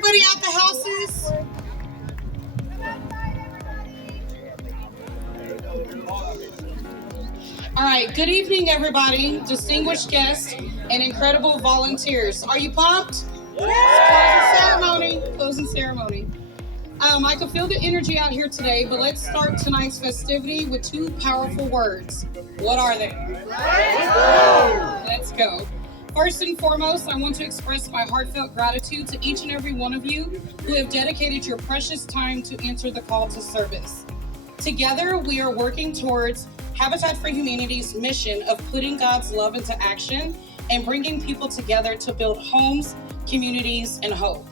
everybody at the houses? All right, good evening, everybody, distinguished guests, and incredible volunteers. Are you pumped? Closing ceremony. I can feel the energy out here today, but let's start tonight's festivity with two powerful words. What are they? Let's go. First and foremost, I want to express my heartfelt gratitude to each and every one of you who have dedicated your precious time to answer the call to service. Together, we are working towards Habitat for Humanity's mission of putting God's love into action and bringing people together to build homes, communities, and hope.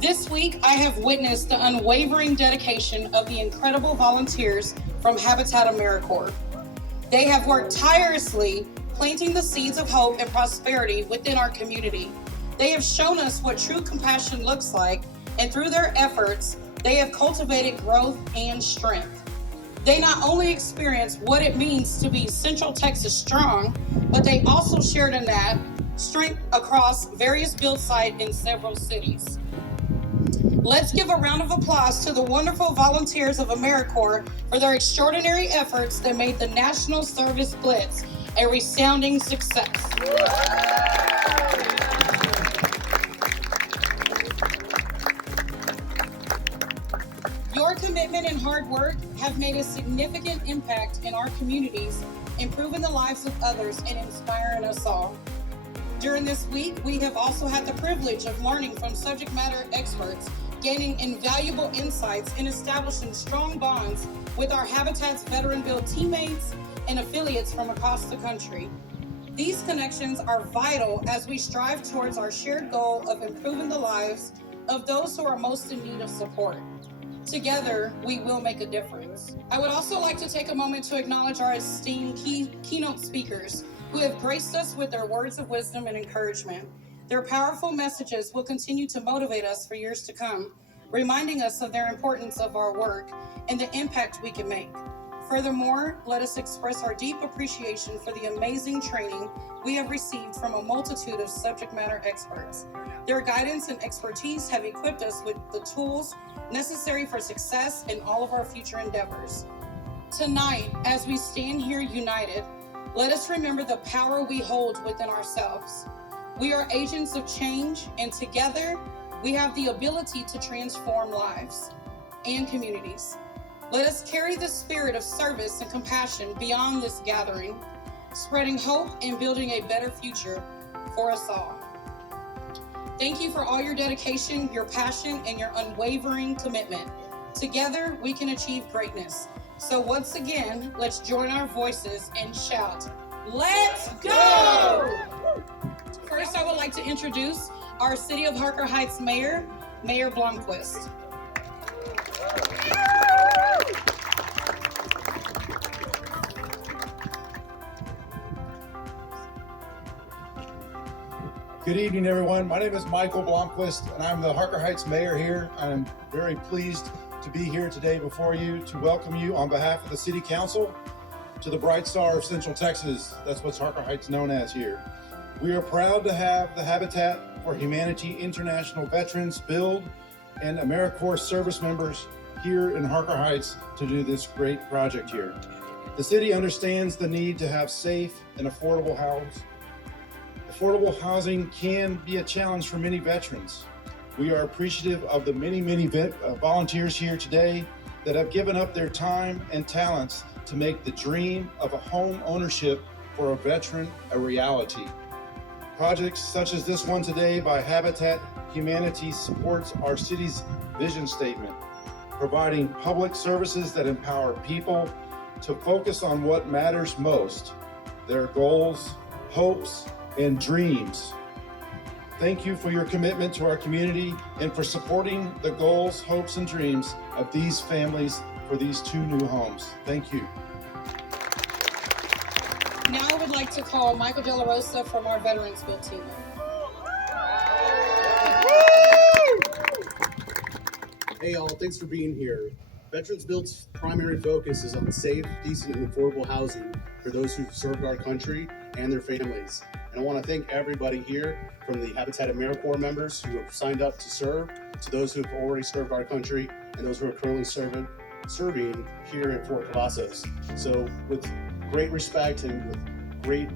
This week, I have witnessed the unwavering dedication of the incredible volunteers from Habitat AmeriCorps. They have worked tirelessly, planting the seeds of hope and prosperity within our community. They have shown us what true compassion looks like, and through their efforts, they have cultivated growth and strength. They not only experienced what it means to be Central Texas strong, but they also shared in that strength across various build sites in several cities. Let's give a round of applause to the wonderful volunteers of AmeriCorps for their extraordinary efforts that made the National Service Blitz a resounding success. Your commitment and hard work have made a significant impact in our communities, improving the lives of others and inspiring us all. During this week, we have also had the privilege of learning from subject matter experts, gaining invaluable insights and establishing strong bonds with our Habitat's Veteran Build teammates and affiliates from across the country. These connections are vital as we strive towards our shared goal of improving the lives of those who are most in need of support. Together, we will make a difference. I would also like to take a moment to acknowledge our esteemed keynote speakers who have graced us with their words of wisdom and encouragement. Their powerful messages will continue to motivate us for years to come, reminding us of their importance of our work and the impact we can make. Furthermore, let us express our deep appreciation for the amazing training we have received from a multitude of subject matter experts. Their guidance and expertise have equipped us with the tools necessary for success in all of our future endeavors. Tonight, as we stand here united, let us remember the power we hold within ourselves. We are agents of change, and together, we have the ability to transform lives and communities. Let us carry the spirit of service and compassion beyond this gathering, spreading hope and building a better future for us all. Thank you for all your dedication, your passion, and your unwavering commitment. Together, we can achieve greatness. So once again, let's join our voices and shout, "Let's go!" First, I would like to introduce our City of Harker Heights Mayor, Mayor Blomquist. Good evening, everyone. My name is Michael Blomquist, and I'm the Harker Heights Mayor here. I'm very pleased to be here today before you to welcome you on behalf of the City Council to the Bright Star of Central Texas. That's what Harker Heights known as here. We are proud to have the Habitat for Humanity International Veterans Build and AmeriCorps service members here in Harker Heights to do this great project here. The city understands the need to have safe and affordable homes. Affordable housing can be a challenge for many veterans. We are appreciative of the many volunteers here today that have given up their time and talents to make the dream of a home ownership for a veteran a reality. Projects such as this one today by Habitat Humanity supports our city's vision statement, providing public services that empower people to focus on what matters most, their goals, hopes, and dreams. Thank you for your commitment to our community and for supporting the goals, hopes, and dreams of these families for these two new homes. Thank you. Now I would like to call Michael De La Rosa from our Veterans Build team. Hey y'all, thanks for being here. Veterans Build's primary focus is on safe, decent, and affordable housing for those who've served our country and their families. And I want to thank everybody here, from the Habitat AmeriCorps members who have signed up to serve, to those who have already served our country, and those who are currently serving here in Fort Cavazos. So with great respect and with great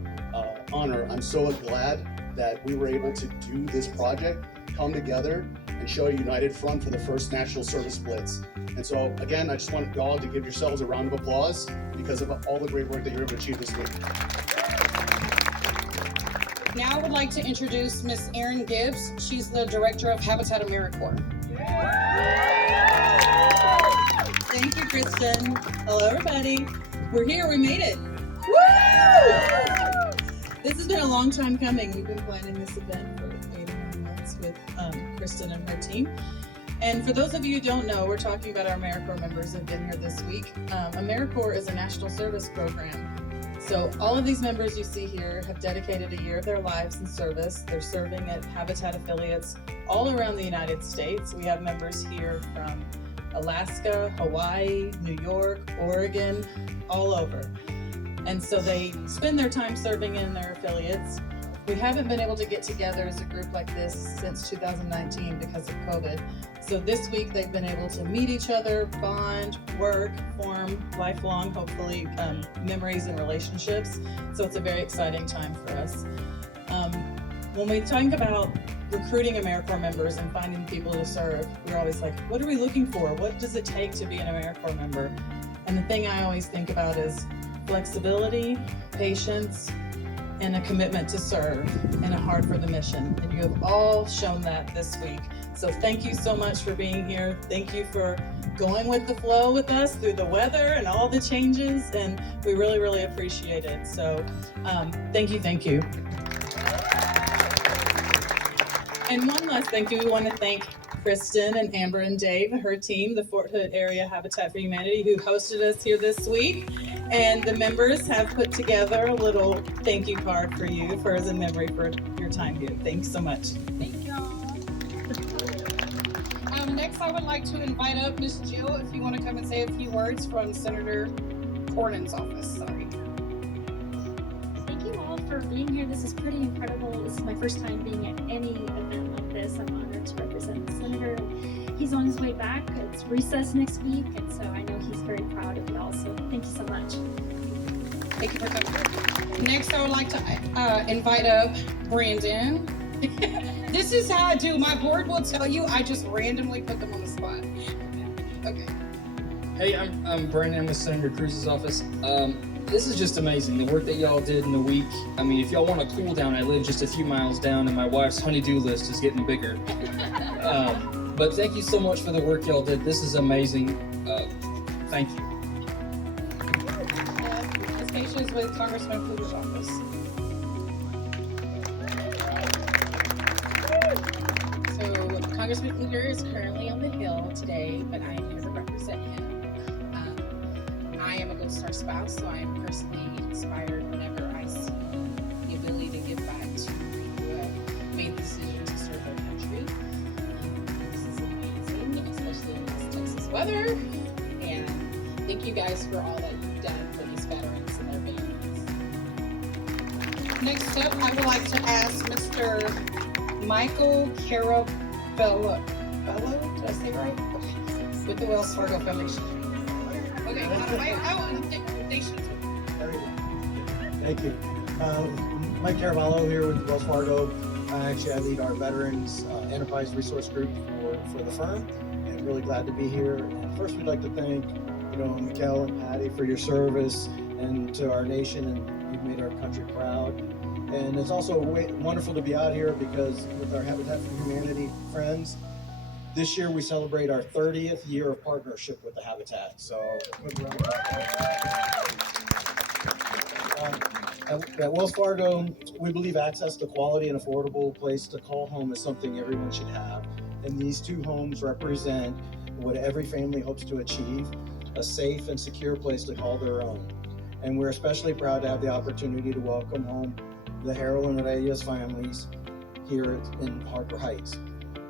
honor, I'm so glad that we were able to do this project, come together, and show a united front for the first National Service Blitz. And so again, I just want y'all to give yourselves a round of applause because of all the great work that you're able to achieve this week. Now I would like to introduce Miss Erin Gibbs. She's the Director of Habitat AmeriCorps. Thank you, Kristen. Hello, everybody. We're here. We made it. Woo! This has been a long time coming. We've been planning this event for 8 or 9 months with Kristen and her team. And for those of you who don't know, we're talking about our AmeriCorps members who have been here this week. AmeriCorps is a national service program. So all of these members you see here have dedicated a year of their lives in service. They're serving at Habitat affiliates all around the United States. We have members here from Alaska, Hawaii, New York, Oregon, all over. And so they spend their time serving in their affiliates. We haven't been able to get together as a group like this since 2019 because of COVID. So this week they've been able to meet each other, bond, work, form lifelong, hopefully, memories and relationships. So it's a very exciting time for us. When we talk about recruiting AmeriCorps members and finding people to serve, we're always like, what are we looking for? What does it take to be an AmeriCorps member? And the thing I always think about is flexibility, patience, and a commitment to serve and a heart for the mission. And you have all shown that this week. So thank you so much for being here. Thank you for going with the flow with us through the weather and all the changes. And we really, really appreciate it. So thank you, thank you. And one last thank you. We want to thank Kristen and Amber and Dave, her team, the Fort Hood Area Habitat for Humanity, who hosted us here this week. And the members have put together a little thank you card for you as a memory for your time here. Thanks so much. Thank y'all. Next, I would like to invite up Miss Jill, if you want to come and say a few words from Senator Cornyn's office. Sorry. Thank you all for being here. This is pretty incredible. This is my first time being at any event like this. I'm honored to represent the senator. He's on his way back. It's recess next week, and so I know he's very proud of y'all. So thank you so much. Thank you for coming. Next, I would like to invite up Brandon. This is how I do. My board will tell you. I just randomly put them on the spot. Okay. Hey, I'm Brandon. I'm with Senator Cruz's office. This is just amazing, the work that y'all did in the week. I mean, if y'all want a cool down, I live just a few miles down, and my wife's honey-do list is getting bigger. But thank you so much for the work y'all did. This is amazing. Thank you. Ms. Keisha is with Congressman Kluger's office. So Congressman Kluger is currently on the Hill today, but I am here to represent him. I am a Gold Star spouse, so I am personally inspired whenever I see the ability to give back to people who have made the decision to serve their country. This is amazing, especially in this Texas weather. And thank you guys for all that you've done for these veterans and their families. Next up, I would like to ask Mr. Michael Carabello. Did I say it right? Okay. With the Wells Fargo Foundation. Okay, Thank you. Mike Caravallo here with Wells Fargo. I lead our Veterans Enterprise Resource Group for the firm, and really glad to be here. And first, we'd like to thank Mikkel and Patty for your service and to our nation, and you've made our country proud. And it's also wonderful to be out here because with our Habitat for Humanity friends, this year we celebrate our 30th year of partnership with the Habitat. So at Wells Fargo, we believe access to quality and affordable place to call home is something everyone should have. And these two homes represent what every family hopes to achieve, a safe and secure place to call their own. And we're especially proud to have the opportunity to welcome home the Harold and Reyes families here in Harker Heights.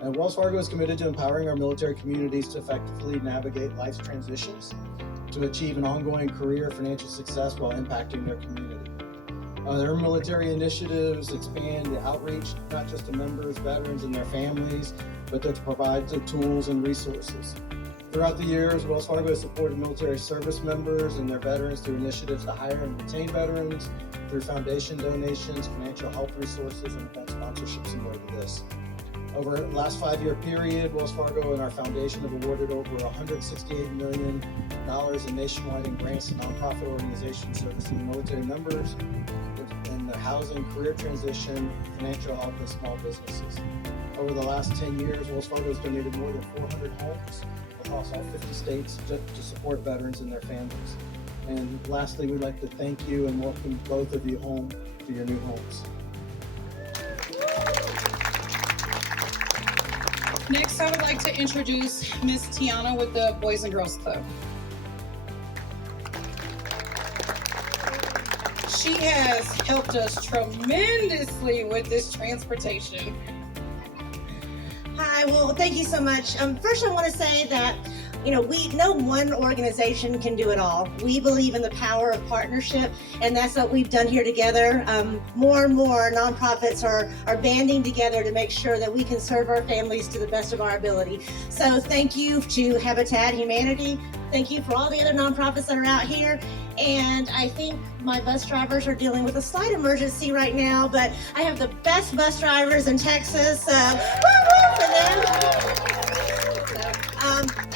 And Wells Fargo is committed to empowering our military communities to effectively navigate life's transitions, to achieve an ongoing career financial success while impacting their community. Their military initiatives expand the outreach, not just to members, veterans, and their families, but to provide the tools and resources. Throughout the years, Wells Fargo has supported military service members and their veterans through initiatives to hire and retain veterans, through foundation donations, financial help resources, and event sponsorships similar to this. Over the last 5-year period, Wells Fargo and our foundation have awarded over $168 million in nationwide in grants to nonprofit organizations servicing military members in the housing, career transition, financial help, and small businesses. Over the last 10 years, Wells Fargo has donated more than 400 homes across all 50 states to support veterans and their families. And lastly, we'd like to thank you and welcome both of you home to your new homes. Next, I would like to introduce Miss Tiana with the Boys and Girls Club. She has helped us tremendously with this transportation. Hi, well, thank you so much. First, I want to say that, no one organization can do it all. We believe in the power of partnership, and that's what we've done here together. More and more nonprofits are banding together to make sure that we can serve our families to the best of our ability. So thank you to Habitat Humanity. Thank you for all the other nonprofits that are out here. And I think my bus drivers are dealing with a slight emergency right now, but I have the best bus drivers in Texas. Woo-woo for them.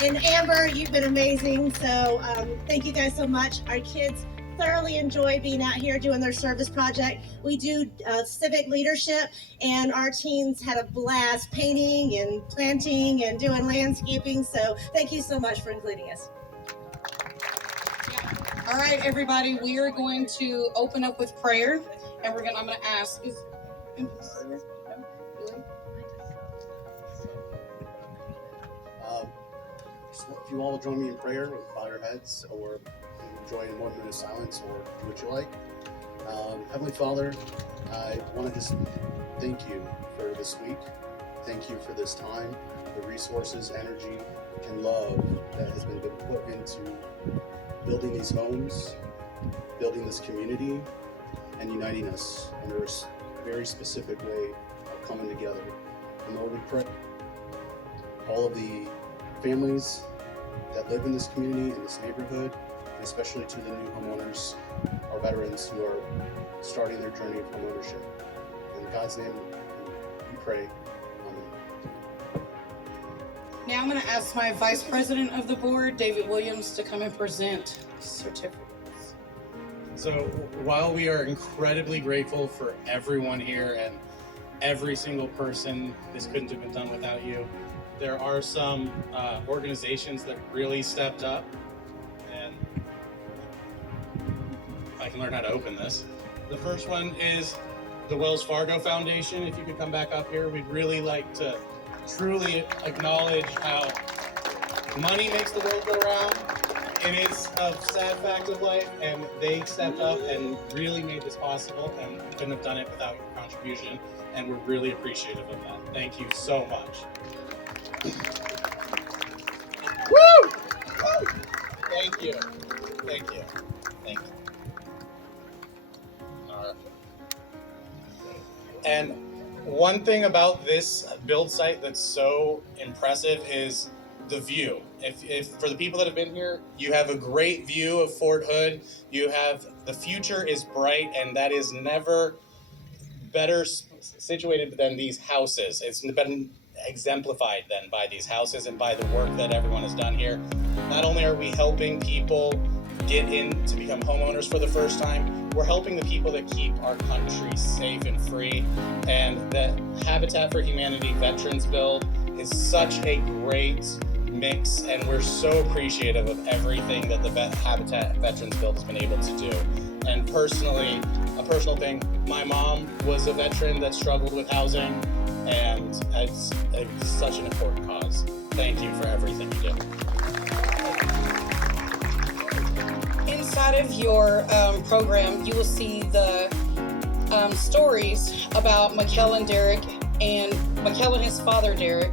And Amber, you've been amazing. So thank you guys so much. Our kids thoroughly enjoy being out here doing their service project. We do civic leadership, and our teens had a blast painting and planting and doing landscaping. So thank you so much for including us. All right, everybody, we are going to open up with prayer, and I'm going to ask, if you all will join me in prayer, bow your heads, or join in 1 minute of silence, or do what you like. Heavenly Father, I want to just thank you for this week. Thank you for this time, the resources, energy, and love that has been put into building these homes, building this community, and uniting us under a very specific way of coming together. And Lord, we pray all of the families that live in this community, in this neighborhood, and especially to the new homeowners, our veterans who are starting their journey of homeownership. In God's name, we pray. Amen. now I'm going to ask my Vice President of the Board, David Williams, to come and present certificates. So while we are incredibly grateful for everyone here and every single person, this couldn't have been done without you, there are some organizations that really stepped up, and I can learn how to open this. The first one is the Wells Fargo Foundation. If you could come back up here, we'd really like to truly acknowledge how money makes the world go round. It is a sad fact of life, and they stepped up and really made this possible, and we couldn't have done it without your contribution, and we're really appreciative of that. Thank you so much. Woo! Woo! Thank you. Thank you. Thank you. All right. And one thing about this build site that's so impressive is the view. If for the people that have been here, you have a great view of Fort Hood. You have, the future is bright, and that is never better situated than these houses. It's been exemplified then by these houses and by the work that everyone has done here. Not only are we helping people get in to become homeowners for the first time, we're helping the people that keep our country safe and free. And the Habitat for Humanity Veterans Build is such a great mix, and we're so appreciative of everything that the Habitat Veterans Build has been able to do. And personally, a personal thing, my mom was a veteran that struggled with housing, and it's such an important cause. Thank you for everything you do. Inside of your program, you will see the stories about Mikkel and Derek, and Mikkel and his father, Derek,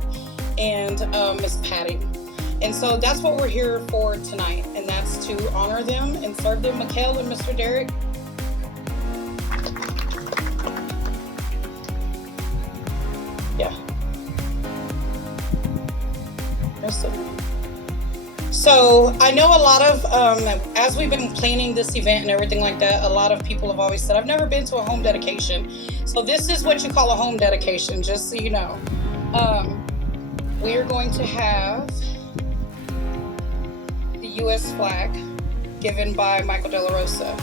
and Miss Patty. And so that's what we're here for tonight, and that's to honor them and serve them. Mikkel and Mr. Derek. So I know a lot of, as we've been planning this event and everything like that, a lot of people have always said, I've never been to a home dedication. So this is what you call a home dedication, just so you know. We're going to have the U.S. flag given by Michael De La Rosa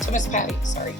to Miss Patty, sorry.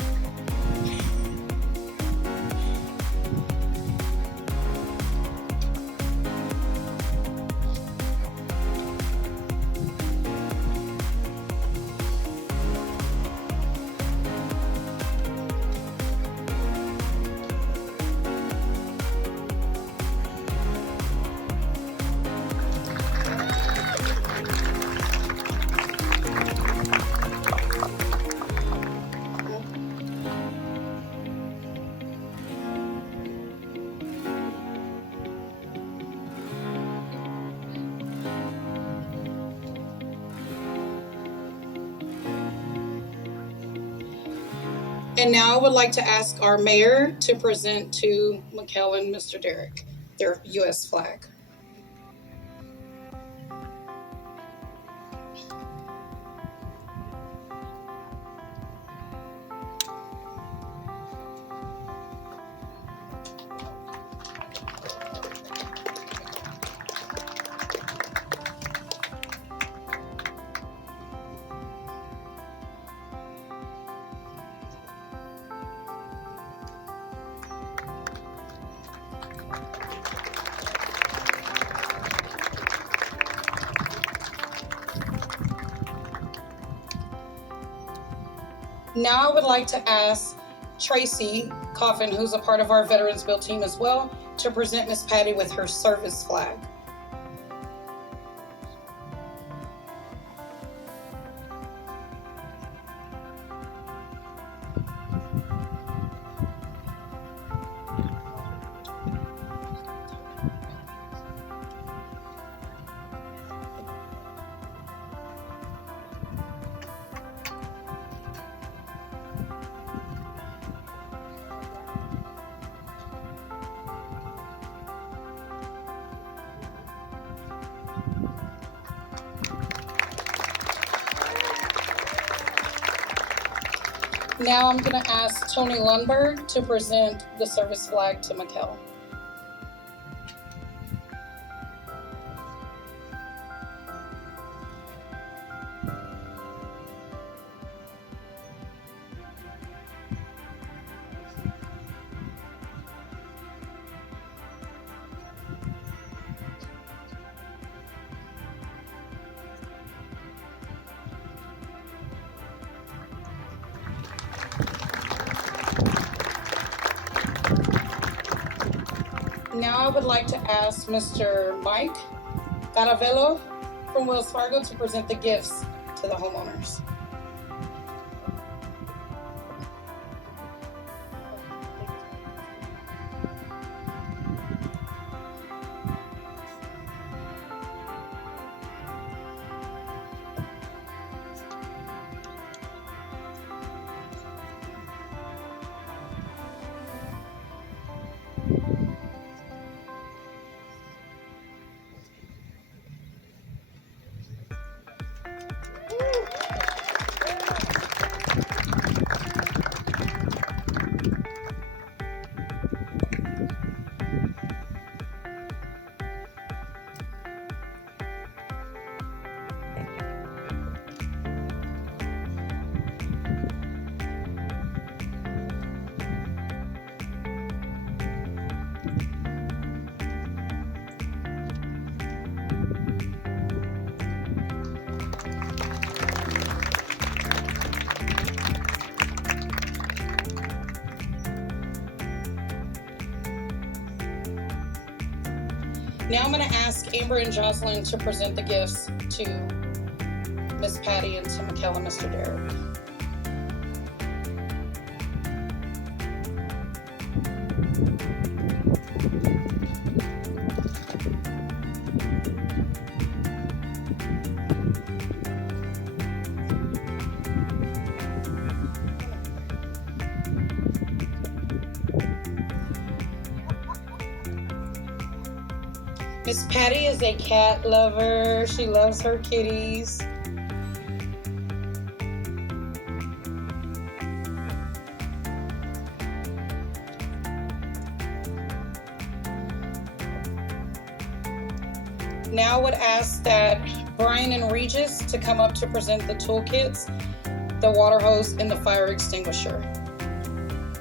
And now I would like to ask our mayor to present to Mikkel and Mr. Derek their U.S. flag. Now I would like to ask Tracy Coffin, who's a part of our Veterans Bill team as well, to present Miss Patty with her service flag. Now I'm going to ask Tony Lundberg to present the service flag to Mikkel. Now I would like to ask Mr. Mike Caravello from Wells Fargo to present the gifts to the homeowners. Now I'm going to ask Amber and Jocelyn to present the gifts to Miss Patty and to Mikkel and Mr. Derek. Miss Patty is a cat lover. She loves her kitties. Now I would ask that Brian and Regis to come up to present the toolkits, the water hose, and the fire extinguisher.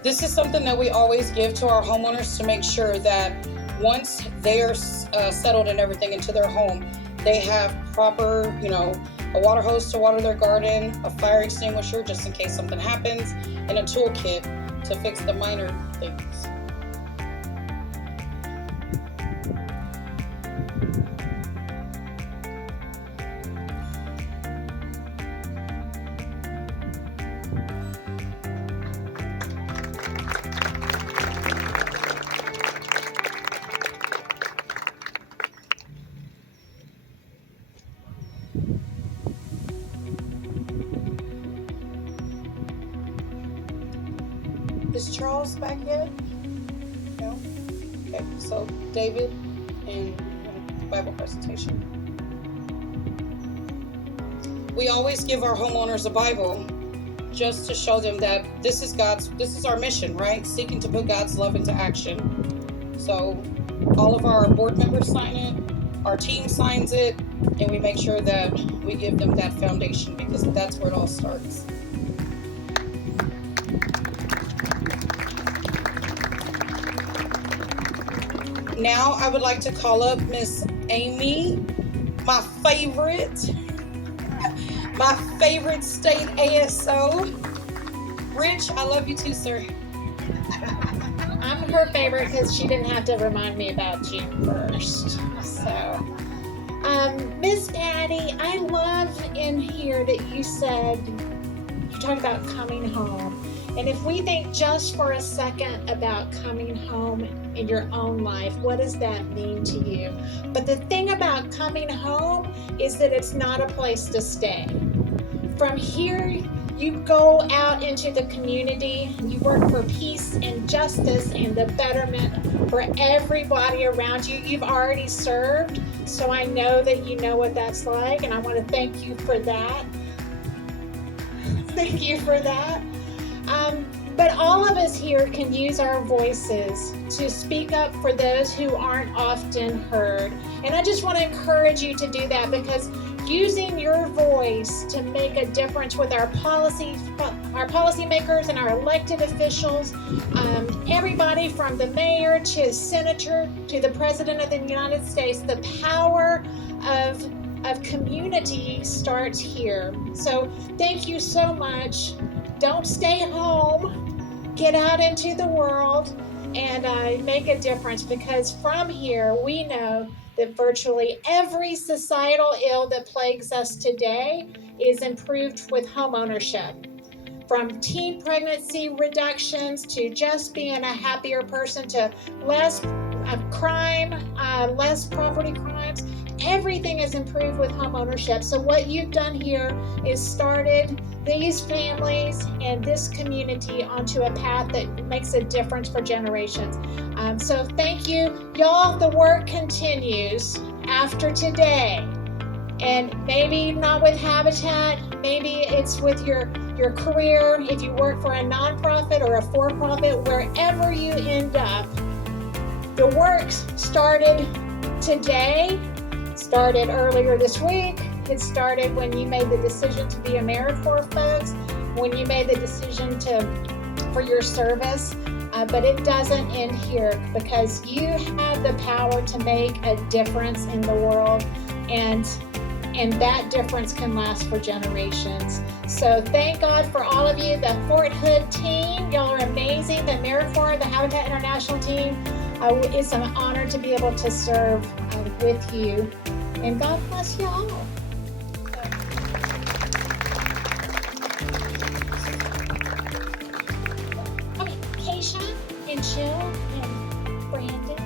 This is something that we always give to our homeowners to make sure that once they are settled and everything into their home, they have proper, a water hose to water their garden, a fire extinguisher just in case something happens, and a toolkit to fix the minor things. Is Charles back yet? No? Okay, so David and Bible presentation. We always give our homeowners a Bible just to show them that this is our mission, right? Seeking to put God's love into action. So all of our board members sign it, our team signs it, and we make sure that we give them that foundation because that's where it all starts. Now I would like to call up Miss Amy, my favorite state ASO. Rich, I love you too, sir. I'm her favorite because she didn't have to remind me about June 1st. So, Miss Patty, I love in here that you said, you talked about coming home. And if we think just for a second about coming home in your own life, what does that mean to you? But the thing about coming home is that it's not a place to stay. From here, you go out into the community, you work for peace and justice and the betterment for everybody around you. You've already served, so I know that you know what that's like, and I want to thank you for that. Thank you for that. But all of us here can use our voices to speak up for those who aren't often heard. And I just want to encourage you to do that, because using your voice to make a difference with our policymakers and our elected officials, everybody from the mayor to senator to the president of the United States, the power of community starts here. So thank you so much. Don't stay home. Get out into the world and make a difference, because from here we know that virtually every societal ill that plagues us today is improved with homeownership. From teen pregnancy reductions to just being a happier person to less crime, less property crimes, everything is improved with homeownership. So what you've done here is started these families and this community onto a path that makes a difference for generations. So thank you. Y'all, the work continues after today. And maybe not with Habitat, maybe it's with your career, if you work for a nonprofit or a for-profit, wherever you end up. The work started today, started earlier this week. It started when you made the decision to be AmeriCorps folks, when you made the decision for your service, but it doesn't end here, because you have the power to make a difference in the world, and that difference can last for generations. So thank God for all of you, the Fort Hood team. Y'all are amazing. The AmeriCorps, the Habitat International team. It's an honor to be able to serve with you. And God bless y'all. Okay, Keisha and Jill and Brandon.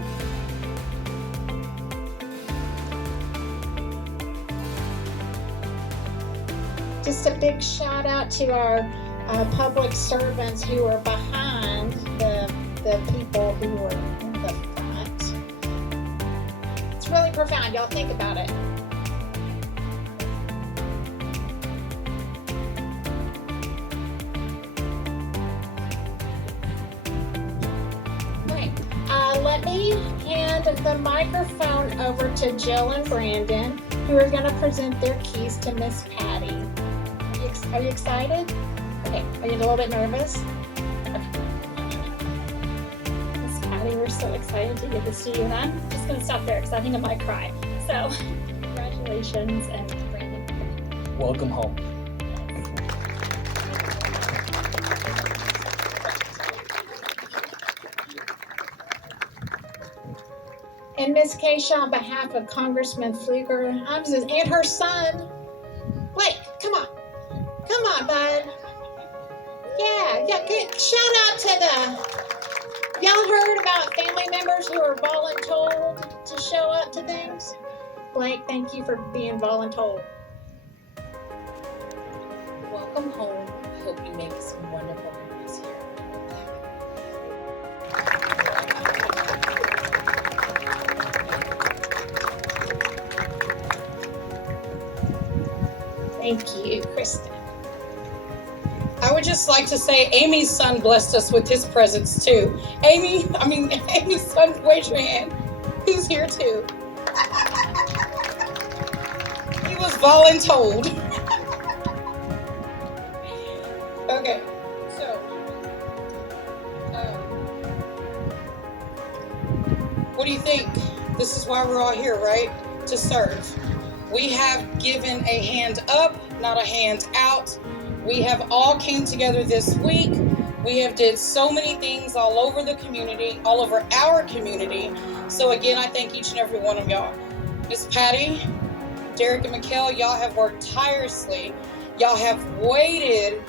Just a big shout out to our public servants who are behind the people who are in the front. It's It's really profound. Y'all think about it. Okay, let me hand the microphone over to Jill and Brandon, who are going to present their keys to Miss Patty. Are you excited? Okay, are you a little bit nervous? Miss Patty, we're so excited to give this to you, and I'm just going to stop there because I think I might cry. So, congratulations, and Brandon. Welcome home. And Miss Keisha, on behalf of Congressman Pfluger, and her son, Blake, come on. Come on, bud. Yeah, good. Shout out to y'all heard about family members who are voluntold to show up to things? Blake, thank you for being voluntold. Welcome home. I hope you make some wonderful memories here. Thank you, Kristen. I would just like to say Amy's son blessed us with his presence too. Amy's son, raise your hand. He's here too. He was voluntold. Okay, so what do you think? This is why we're all here, right? To serve. We have given a hand up, not a hand out. We have all came together this week. We have did so many things all over the community, all over our community. So again, I thank each and every one of y'all. Miss Patty, Derek and Mikkel, y'all have worked tirelessly. Y'all have waited,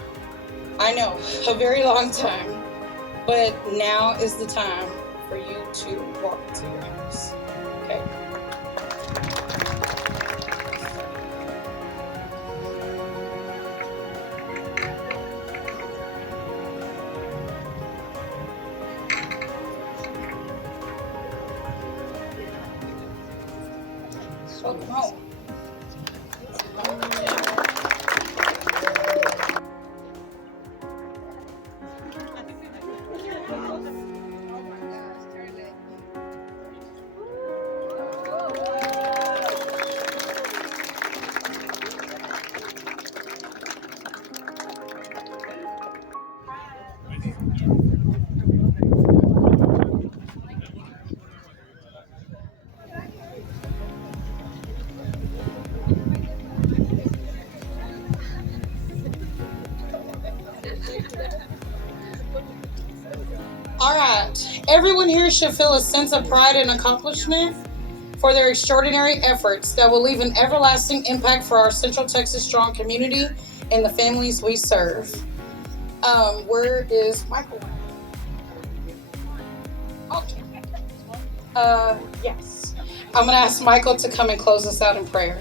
I know, a very long time. But now is the time for you to walk into your house. Okay. Welcome home. All right, everyone here should feel a sense of pride and accomplishment for their extraordinary efforts that will leave an everlasting impact for our Central Texas strong community and the families we serve. Where is Michael? Okay. Yes. I'm gonna ask Michael to come and close us out in prayer.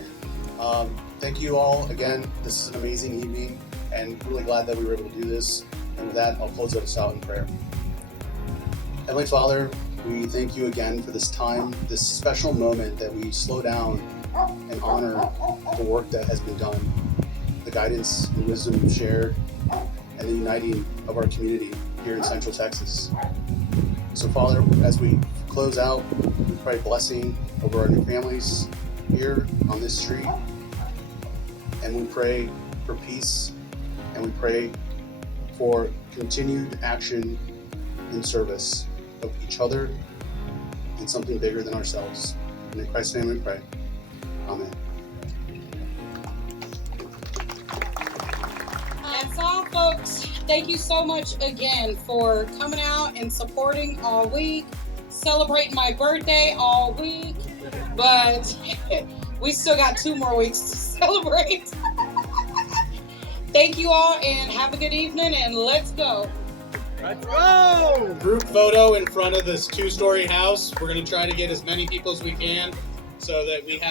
Thank you all again. This is an amazing evening, and really glad that we were able to do this. And with that, I'll close us out in prayer. Heavenly Father, we thank you again for this time, this special moment that we slow down and honor the work that has been done, the guidance and wisdom you've shared, and the uniting of our community here in Central Texas. So Father, as we close out, we pray blessing over our new families here on this street, and we pray for peace, and we pray for continued action in service of each other and something bigger than ourselves. And in Christ's name we pray. Amen. That's all, folks. Thank you so much again for coming out and supporting all week, celebrating my birthday all week, but we still got 2 more weeks to celebrate. Thank you all and have a good evening, and let's go. Let's go! Group photo in front of this 2-story house. We're going to try to get as many people as we can so that we have